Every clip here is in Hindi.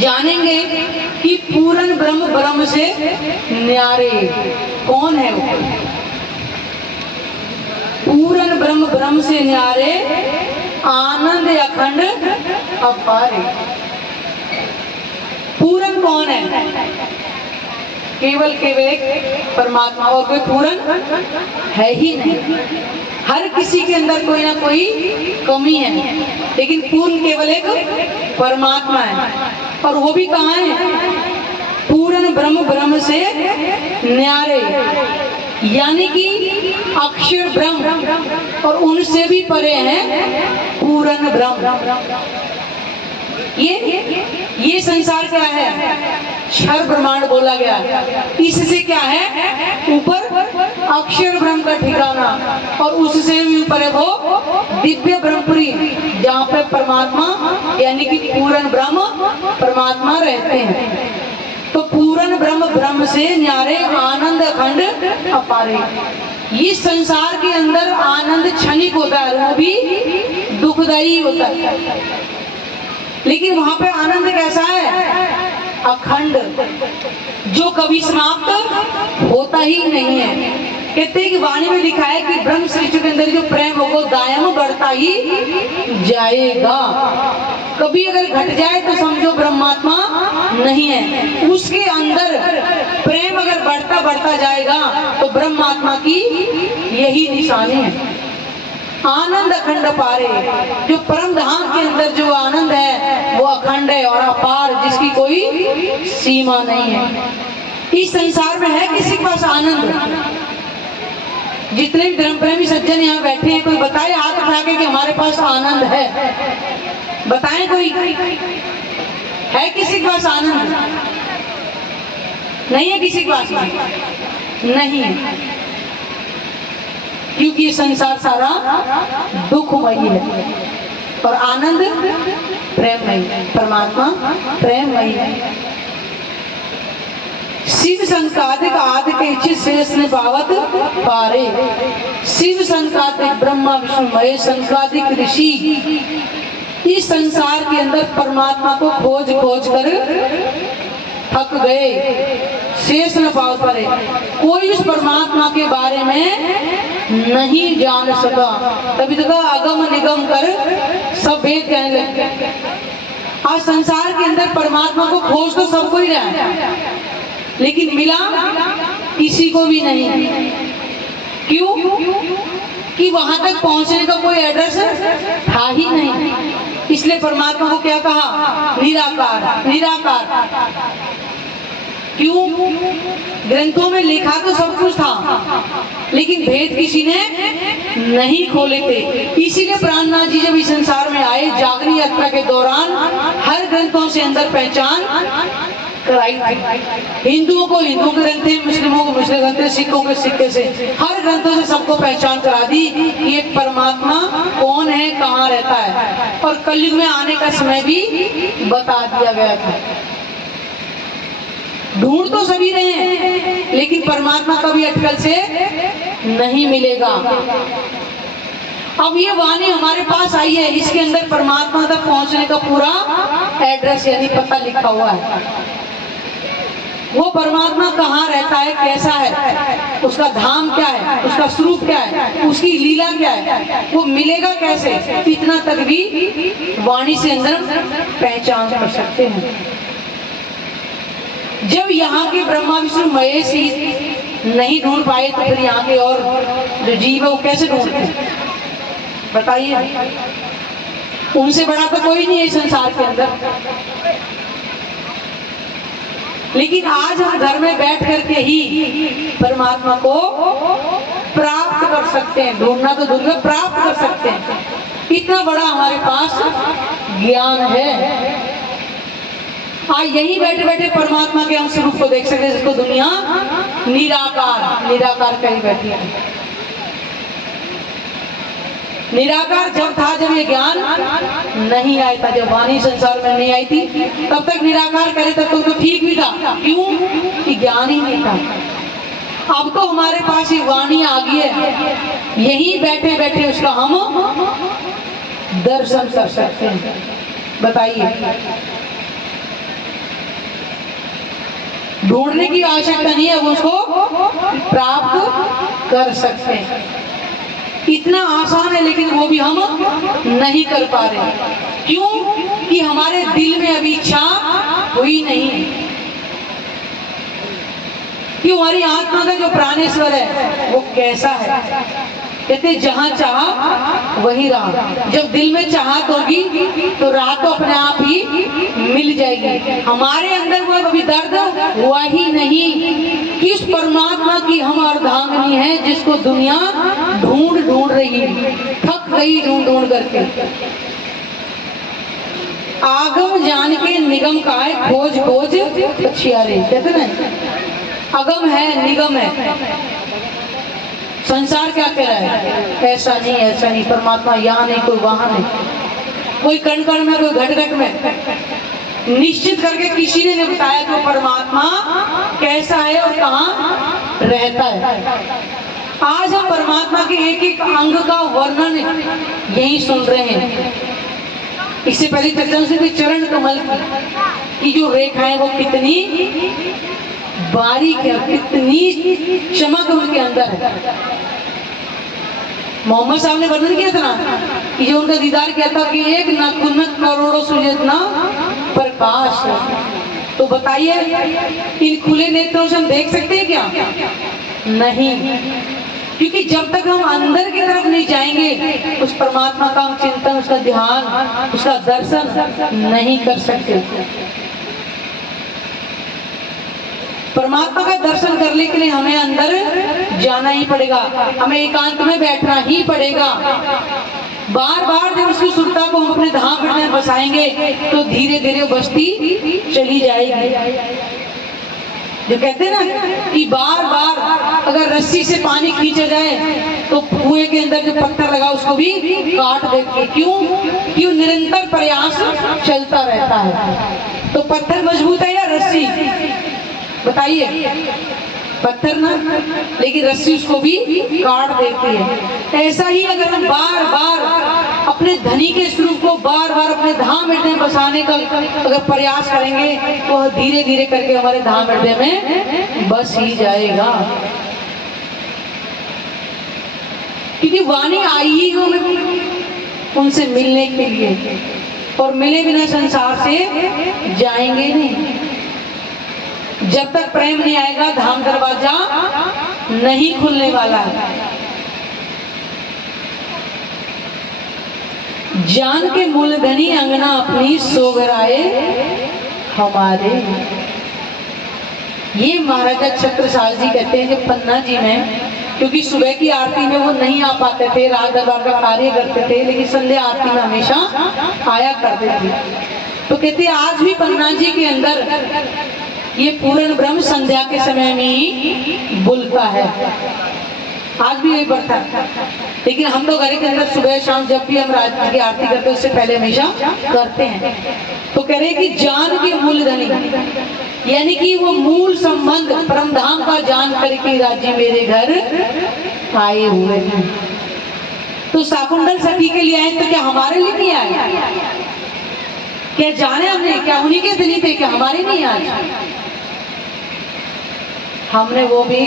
जानेंगे कि पूर्ण ब्रह्म ब्रह्म से न्यारे कौन है वो। पूर्ण ब्रह्म ब्रह्म से न्यारे आनंद अखंड अपारे। पूर्ण कौन है? केवल केवल एक परमात्मा, और कोई पूर्ण है ही नहीं। हर किसी के अंदर कोई ना कोई कमी है, लेकिन पूर्ण केवल एक परमात्मा है। और वो भी कहाँ है? पूर्ण ब्रह्म ब्रह्म से न्यारे, यानी कि अक्षर ब्रह्म और उनसे भी परे है पूर्ण ब्रह्म। ये संसार क्या है? क्षर ब्रह्मांड बोला गया। इससे क्या है? ऊपर अक्षर ब्रह्म का ठिकाना, और उससे भी ऊपर है वो दिव्य ब्रह्मपुरी, जहाँ पे परमात्मा यानी कि पूर्ण ब्रह्म परमात्मा रहते हैं। तो पूर्ण ब्रह्म ब्रह्म से न्यारे आनंद अखंड अपारे। इस संसार के अंदर आनंद क्षणिक होता है, वो भी दुखदायी होता है, लेकिन वहां पे आनंद कैसा है? अखंड, जो कभी समाप्त होता ही नहीं है। कहते हैं कि वाणी में लिखा है कि ब्रह्म सृष्टि के अंदर जो प्रेम होगा दायम बढ़ता ही जाएगा। कभी अगर घट जाए तो समझो ब्रह्मात्मा नहीं है। उसके अंदर प्रेम अगर बढ़ता बढ़ता जाएगा तो ब्रह्मात्मा की यही निशानी है। आनंद अखंड अपारे, जो परम धाम के अंदर जो आनंद है वो अखंड है और अपार, जिसकी कोई सीमा नहीं है। इस संसार में है किसी के पास आनंद? जितने भी धर्म प्रेमी सज्जन यहाँ बैठे हैं, कोई बताए हाथ उठा के कि हमारे पास आनंद है? बताएं कोई है किसी के पास आनंद? नहीं है किसी के पास? नहीं है, क्योंकि ये संसार सारा दुखमयी है और आनंद प्रेममयी है। परमात्मा प्रेममयी है। शिव संकादिक आदि के इच्छित शेष ने पावत पारे। शिव संकादिक ब्रह्मा विष्णु महेश संकादिक ऋषि इस संसार के अंदर परमात्मा को खोज खोज कर थक गए, शेष न पाव पारे। कोई उस परमात्मा के बारे में नहीं जान सका। तभी तक अगम निगम कर सब भेद कहने लगे। आज संसार के अंदर परमात्मा को खोज तो सबको ही रहा है, लेकिन मिला किसी को भी नहीं। क्यों? कि वहां तक पहुंचने का कोई एड्रेस था ही नहीं। इसलिए परमात्मा को क्या कहा? निराकार। निराकार क्यों? ग्रंथों में लिखा तो सब कुछ था, लेकिन भेद किसी ने नहीं खोले थे। इसीलिए प्राणनाथ जी जब इस संसार में आए जागरण यात्रा के दौरान हर ग्रंथों से अंदर पहचान कराई थी। हिंदुओं को हिंदू के ग्रंथ थे, मुस्लिमों को मुस्लिम ग्रंथ थे, सिखों के सिक्के से, हर ग्रंथों से सबको पहचान करा दी कि एक परमात्मा कौन है, कहाँ रहता है, और कलयुग में आने का समय भी बता दिया गया था। ढूंढ तो सभी रहे हैं, लेकिन परमात्मा कभी अटकल से नहीं मिलेगा। अब ये वाणी हमारे पास आई है, इसके अंदर परमात्मा तक पहुंचने का पूरा एड्रेस यानी पता लिखा हुआ है। वो परमात्मा कहाँ रहता है, कैसा है, उसका धाम क्या है, उसका स्वरूप क्या है, उसकी लीला क्या है, वो मिलेगा कैसे, इतना तक भी वाणी से अंदर पहचान कर सकते हैं। जब यहाँ के ब्रह्मा विष्णु महेश ही नहीं ढूंढ पाए तो फिर यहाँ के और जो जीव है वो कैसे ढूंढते? बताइए। उनसे बड़ा तो कोई नहीं है संसार के अंदर। लेकिन आज हम घर में बैठ करके ही परमात्मा को प्राप्त कर सकते हैं। ढूंढना तो दूर है, प्राप्त कर सकते हैं। इतना बड़ा हमारे पास ज्ञान है। आज यही बैठे बैठे परमात्मा के हम स्वरूप को देख सकते हैं, जिसको दुनिया निराकार निराकार कहीं बैठी है। निराकार जब था, जब ये ज्ञान नहीं आया था, जब वाणी संसार में नहीं आई थी, तब तक निराकार करे तब तो ठीक भी था। क्यों? कि ज्ञान ही नहीं था। अब तो हमारे पास ये वाणी आ गई है, यही बैठे बैठे उसका हम दर्शन कर सकते हैं। बताइए। ढूंढने की आवश्यकता नहीं है, वो उसको प्राप्त कर सकते हैं। इतना आसान है, लेकिन वो भी हम नहीं कर पा रहे। क्यों? कि हमारे दिल में अभी इच्छा हुई नहीं। कि हमारी आत्मा का जो प्राणेश्वर है वो कैसा है? कहते जहां चाहा वही राह। जब दिल में चाहत होगी तो राह तो अपने आप ही मिल जाएगी। हमारे अंदर वो अभी दर्द हुआ ही नहीं कि उस परमात्मा की हम अर्धांगिनी है, जिसको दुनिया ढूंढ ढूंढ रही है, थक गई ढूंढ ढूंढ करके। आगम जान के निगम का है, खोज खोज पछियारे। कहते ना, अगम है निगम है। संसार क्या कह रहा है? ऐसा नहीं, ऐसा नहीं, परमात्मा यहाँ नहीं, कोई वहां नहीं, कोई कण कण में, कोई घट घट में। निश्चित करके किसी ने बताया कि परमात्मा कैसा है और कहाँ रहता है। आज हम परमात्मा के एक एक अंग का वर्णन यही सुन रहे हैं। इससे पहले चर्चा से चरण कमल की जो रेखा है वो कितनी बारीक है, कितनी चमक उनके अंदर है। मोहम्मद साहब ने वर्णन किया था ना कि जो उनका दीदार किया था कि एक नाखून करोड़ों सूरज ना प्रकाश। तो बताइए, इन खुले नेत्रों से हम देख सकते हैं क्या? नहीं, क्योंकि जब तक हम अंदर की तरफ नहीं जाएंगे उस परमात्मा का हम चिंतन, उसका ध्यान, उसका दर्शन नहीं कर सकते। परमात्मा का दर्शन करने के लिए हमें अंदर जाना ही पड़ेगा, हमें एकांत में बैठना ही पड़ेगा। बार बार जब उसकी सुरता को हम अपने धाम में बसाएंगे तो धीरे धीरे बसती चली जाएगी। जो कहते हैं ना कि बार बार अगर रस्सी से पानी खींचा जाए तो कुएं के अंदर जो पत्थर लगा उसको भी काट देते। क्यों? क्यों? निरंतर प्रयास चलता रहता है। तो पत्थर मजबूत है या रस्सी? बताइए, पत्थर ना, लेकिन रस्सी उसको भी काट देती है। ऐसा ही अगर हम बार बार अपने धनी के स्वरूप को बार बार अपने धाम हृदय में बसाने का अगर प्रयास करेंगे तो धीरे धीरे करके हमारे धाम हृदय में बस ही जाएगा। क्योंकि वाणी आई ही हमें उनसे मिलने के लिए, और मिले बिना संसार से जाएंगे नहीं। जब तक प्रेम नहीं आएगा धाम दरवाजा नहीं खुलने वाला है। जान के मूलधनी अंगना अपनी सोगराए हमारे। ये महाराजा छत्रसाल जी कहते हैं कि पन्ना जी में, क्योंकि सुबह की आरती में वो नहीं आ पाते थे, रात दरबार का कार्य करते थे, लेकिन संध्या आरती में हमेशा आया करते थे। तो कहते आज भी पन्ना जी के अंदर ये पूर्ण ब्रह्म संध्या के समय में ही बुलता है। आज भी यही बढ़ता है, लेकिन हम लोग घर के अंदर सुबह शाम जब भी हम रात की आरती करते हैं उससे पहले हमेशा करते हैं। तो कह रहे कि जान के मूलधनी, यानी कि वो मूल संबंध परमधाम का जान करके राज्य मेरे घर आए हुए हैं। तो शाकुंतल सखी के लिए आए तो क्या हमारे लिए नहीं आए? क्या जाने हमने, क्या उन्हीं के धनी थे, क्या हमारे नहीं आए? हमने वो भी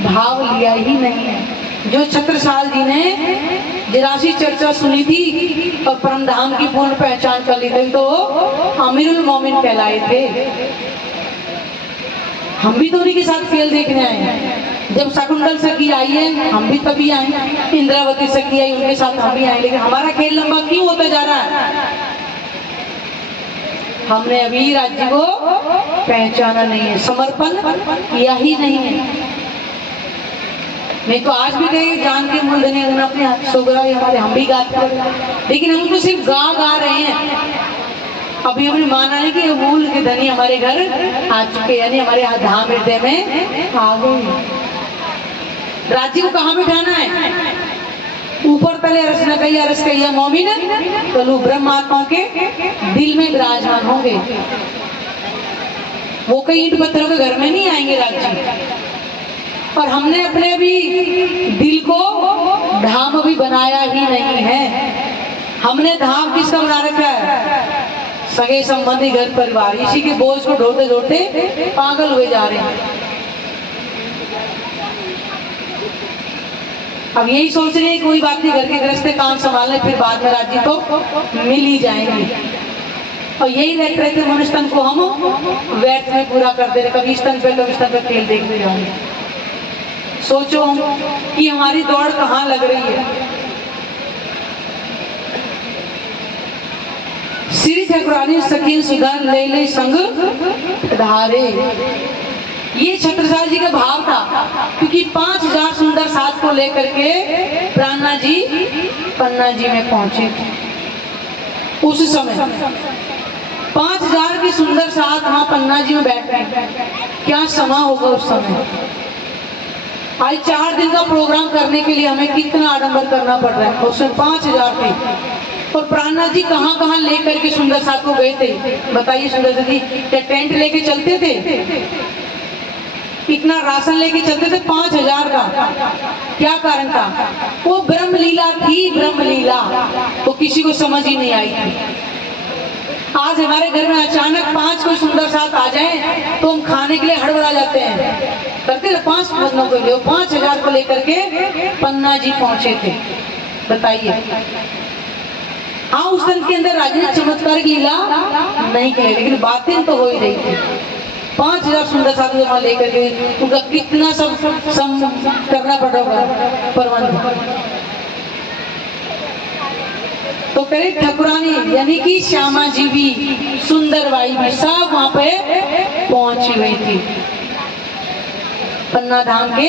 भाव लिया ही नहीं है। जो छत्रसाल जी ने 82 चर्चा सुनी थी और परमधाम की पूर्ण पहचान कर ली थी तो अमीरुल मोमिन कहलाए थे। हम भी तो उन्हीं के साथ खेल देखने आए हैं। जब शकुंतल सखी आई है हम भी तभी आए, इंद्रावती सखी आई उनके साथ हम भी आए, लेकिन हमारा खेल लंबा क्यों होता जा रहा है? हमने अभी राज्य को पहचाना नहीं है, समर्पण किया ही नहीं है। नहीं तो आज भी गए जान के मूलधनी अपने सोगरा हमारे, हम भी गाते हैं, लेकिन हम तो सिर्फ गा रहे हैं। अभी हमने माना है कि मूल के धनी हमारे घर आ चुके, यानी हमारे धाम हृदय में आ गए। राज्य को कहाँ बिठाना है? ऊपर तले रस न कहिया रस कहिया मोमिन तलु ब्रह्मात्माओं के दिल में विराजमान होंगे। वो कई ईंट पत्थरों के घर में नहीं आएंगे राज्य। और हमने अपने भी दिल को धाम अभी बनाया ही नहीं है। हमने धाम किसका बना रखा है? सगे संबंधी, घर परिवार, इसी के बोझ को ढोते ढोते पागल हुए जा रहे हैं। अब यही सोच रहे हैं कोई बात नहीं, घर के गृहस्थ काम संभालने, फिर बाद में राज्य तो मिल ही जाएंगे। और यही रहते रहते मनुष्य तन को हम व्यर्थ में पूरा कर दे रहे, कभी स्तन पे खेल देखते जाएंगे। सोचो कि हमारी दौड़ कहाँ लग रही है। श्री ठाकुरानी सखी सुधा ले ले संग धारे, ये छत्रसाल जी का भाव था। क्योंकि 5000 सुंदर साथ को लेकर के प्राणनाथ जी पन्ना जी में पहुंचे थे। उस समय 5000 की सुंदर साथ वहां पन्ना जी में बैठ गए। क्या समा होगा उस समय। आज 4 दिन का प्रोग्राम करने के लिए हमें कितना आडंबर करना पड़ रहा है। उसमें 5000 थे और प्राणनाथ जी कहाँ कहाँ लेकर के सुंदर साथ को गए थे। बताइए सुंदर जी, क्या टेंट लेके चलते थे? इतना राशन लेके चलते थे 5000 का। क्या कारण था? वो ब्रह्म लीला थी, ब्रह्म लीला। तो किसी को समझ ही नहीं आई थी। आज हमारे घर में अचानक 5 कोई सुंदर साथ आ जाए तो हम खाने के लिए हड़बड़ा जाते हैं, करते थे 5 बंदों को लिए। 5000 को लेकर के पन्ना जी पहुंचे थे। बताइए, हाँ उस दिन के अंदर राजनीतिक चमत्कार की लीला नहीं की, लेकिन बातें तो हो ही रही थी। 5000 सुंदर साथी वहां लेकर के उनका कितना सब करना पड़ेगा प्रबंध। तो करे ठाकुरानी यानी कि श्यामा जी भी, सुंदर बाई भी, सब वहां पे पहुंची हुई थी पन्ना धाम के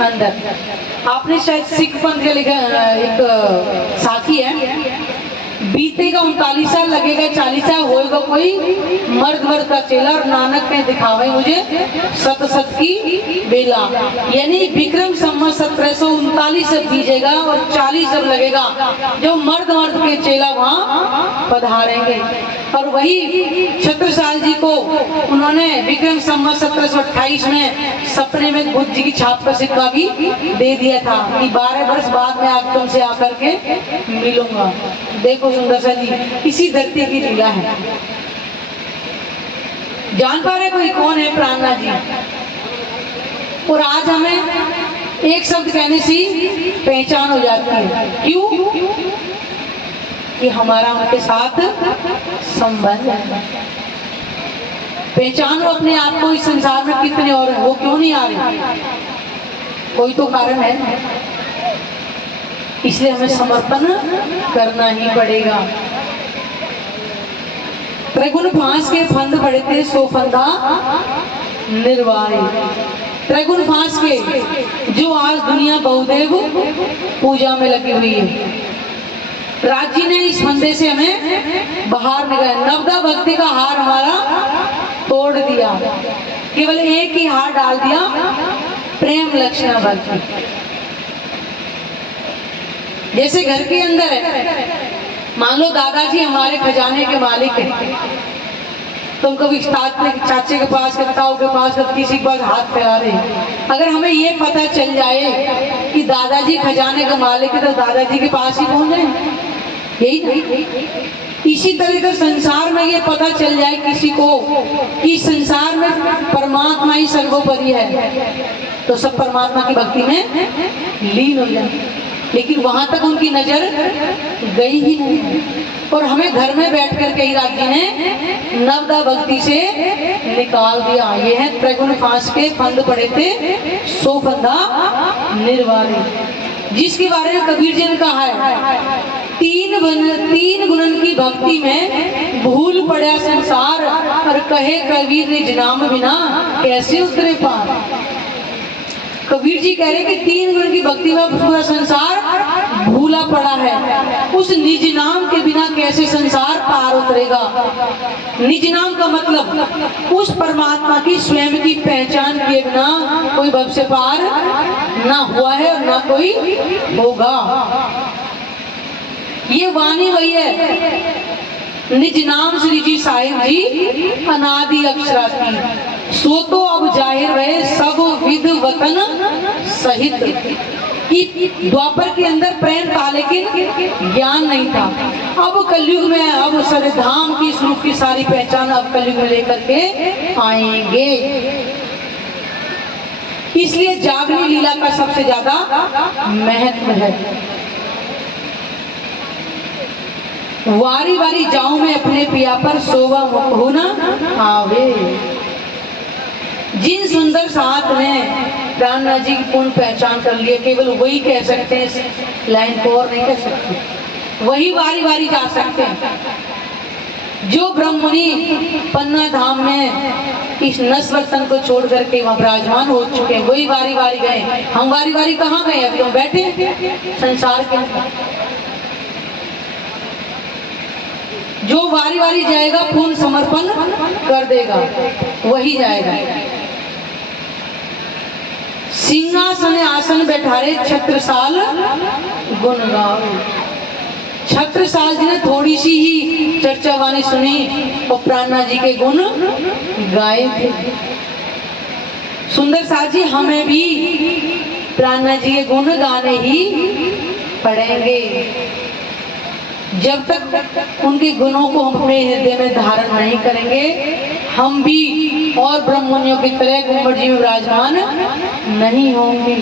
अंदर। आपने शायद सिख पंथ के लिखा एक साखी है, बीतेगा 39 साल, लगेगा 40 साल, होएगा कोई मर्द का चेला, और नानक ने दिखावे मुझे सत सत की बेला। यानी विक्रम संवत 1739 से बीजेगा और 40 जब लगेगा जो मर्द के चेला वहां पधारेंगे। और वही छत्रसाल जी को उन्होंने विक्रम संवत 1728 में सपने में बुद्ध जी की छाप का सिक्का भी दे दिया था कि 12 वर्ष बाद में आप तुमसे आकर के मिलूंगा। देखो सुंदर सा जी, इसी धरती की लीला है। जान पा रहे कोई कौन है प्राणनाथ जी? और आज हमें एक शब्द कहने से पहचान हो जाती है। क्यों? कि हमारा उनके साथ संबंध है। पहचानो अपने आप को। इस संसार में कितने और हैं, वो क्यों नहीं आ रहे? कोई तो कारण है, इसलिए हमें समर्पण करना ही पड़ेगा। त्रिगुण फांस के फंद पड़ते सो फंदा निर्वाणी। त्रिगुण फांस के जो आज दुनिया बहुदेव पूजा में लगी हुई है, राज्य ने इस फंदे से हमें बाहर निकाला। नवदा भक्ति का हार हमारा तोड़ दिया, केवल एक ही हार डाल दिया, प्रेम लक्षणा भक्ति। जैसे घर के अंदर है, मान लो दादाजी हमारे खजाने के मालिक हैं, तुम कभी चाचे के पास, ताऊ के पास, किसी के पास हाथ फैला रहे। अगर हमें ये पता चल जाए कि दादाजी खजाने के मालिक है तो दादाजी के पास ही पहुंच जाए, यही नहीं। इसी तरह का संसार में ये पता चल जाए किसी को कि संसार में परमात्मा ही सर्वोपरि है, तो सब परमात्मा की भक्ति में लीन हो जाए। लेकिन वहां तक उनकी नजर गई ही नहीं। और हमें घर में बैठ कर के ही राज्य ने नवदा भक्ति से निकाल दिया। ये है त्रिगुण फांस के फंद पड़े थे सो फंदा निर्वाणी, जिसके बारे में कबीर जी ने कहा है, तीन गुणन की भक्ति में भूल पड़ा संसार, और कहे कबीर निज नाम बिना कैसे उतरे पार। कबीर जी कह रहे कि 3 गुण की भक्ति में पूरा संसार भूला पड़ा है, उस निज नाम के बिना कैसे संसार पार उतरेगा। निज नाम का मतलब उस परमात्मा की स्वयं की पहचान किए बिना कोई भव से पार ना हुआ है और ना कोई होगा। ये वाणी वही है, निज नाम श्री जी साहिब जी अनादि अक्षरा की, सो तो अब जाहिर रहे सब विध वतन सहित। कि द्वापर के अंदर प्रेम था लेकिन ज्ञान नहीं था। अब कलयुग में अब सारे धाम की स्वरूप की सारी पहचान अब कलयुग में लेकर के आएंगे। इसलिए जागनी लीला का सबसे ज्यादा महत्व है। वारी वारी जाऊं मैं अपने पिया पर सोवा मुख ना आवे। जिन सुंदर साथ ने प्राणनाथ जी की पूर्ण पहचान कर लिए, केवल वही कह सकते हैं इस लाइन को, और नहीं कह सकते। वही वारी वारी जा सकते हैं। जो ब्रह्ममुनि पन्ना धाम में इस नश्वर तन को छोड़ करके वहां विराजमान हो चुके हैं, वही वारी वारी गए। हम वारी वारी कहाँ गए? अभी हम बैठे संसार के अंदर। जो वारी वारी जाएगा, पूर्ण समर्पण कर देगा, वही जाएगा। सिंहासन आसन बैठारे छत्रसाल गुण गाओ। छत्रसाल जी ने थोड़ी सी ही चर्चा वाणी सुनी और प्राणनाथ जी के गुण गाए थे। सुंदर साथ जी हमें भी प्राणनाथ जी के गुण गाने ही पड़ेंगे। जब तक उनके गुणों को हम अपने हृदय में धारण नहीं करेंगे, हम भी और ब्रह्ममुनियों की तरह गुम्बद जी में विराजमान नहीं होंगे।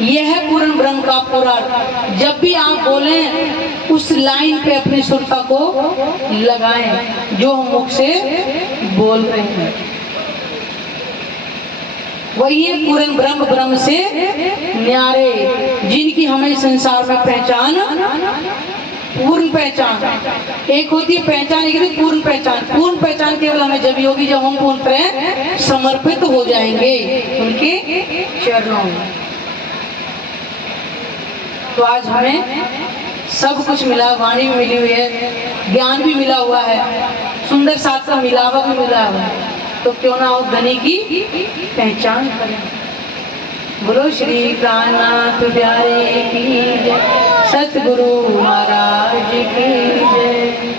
यह है पूर्ण ब्रह्म का पुराण। जब भी आप बोलें उस लाइन पे अपनी सुरता को लगाएं जो हम मुख से बोल रहे हैं। वही है पूर्ण ब्रह्म, ब्रह्म से न्यारे, जिनकी हमें संसार में पहचान, पूर्ण पहचान। एक होती है पहचान, एक होती है पूर्ण पहचान। पूर्ण पहचान केवल हमें जब होगी जब हम पूर्ण तरह समर्पित हो जाएंगे उनके चरणों में। तो आज हमें सब कुछ मिला, वाणी भी मिली हुई है, ज्ञान भी मिला हुआ है, सुंदर साथ का मिलावा भी मिला हुआ है। तो क्यों ना उस धनी की पहचान करें। बोलो श्री प्राणनाथ प्यारे की जय, सतगुरु महाराज की जय।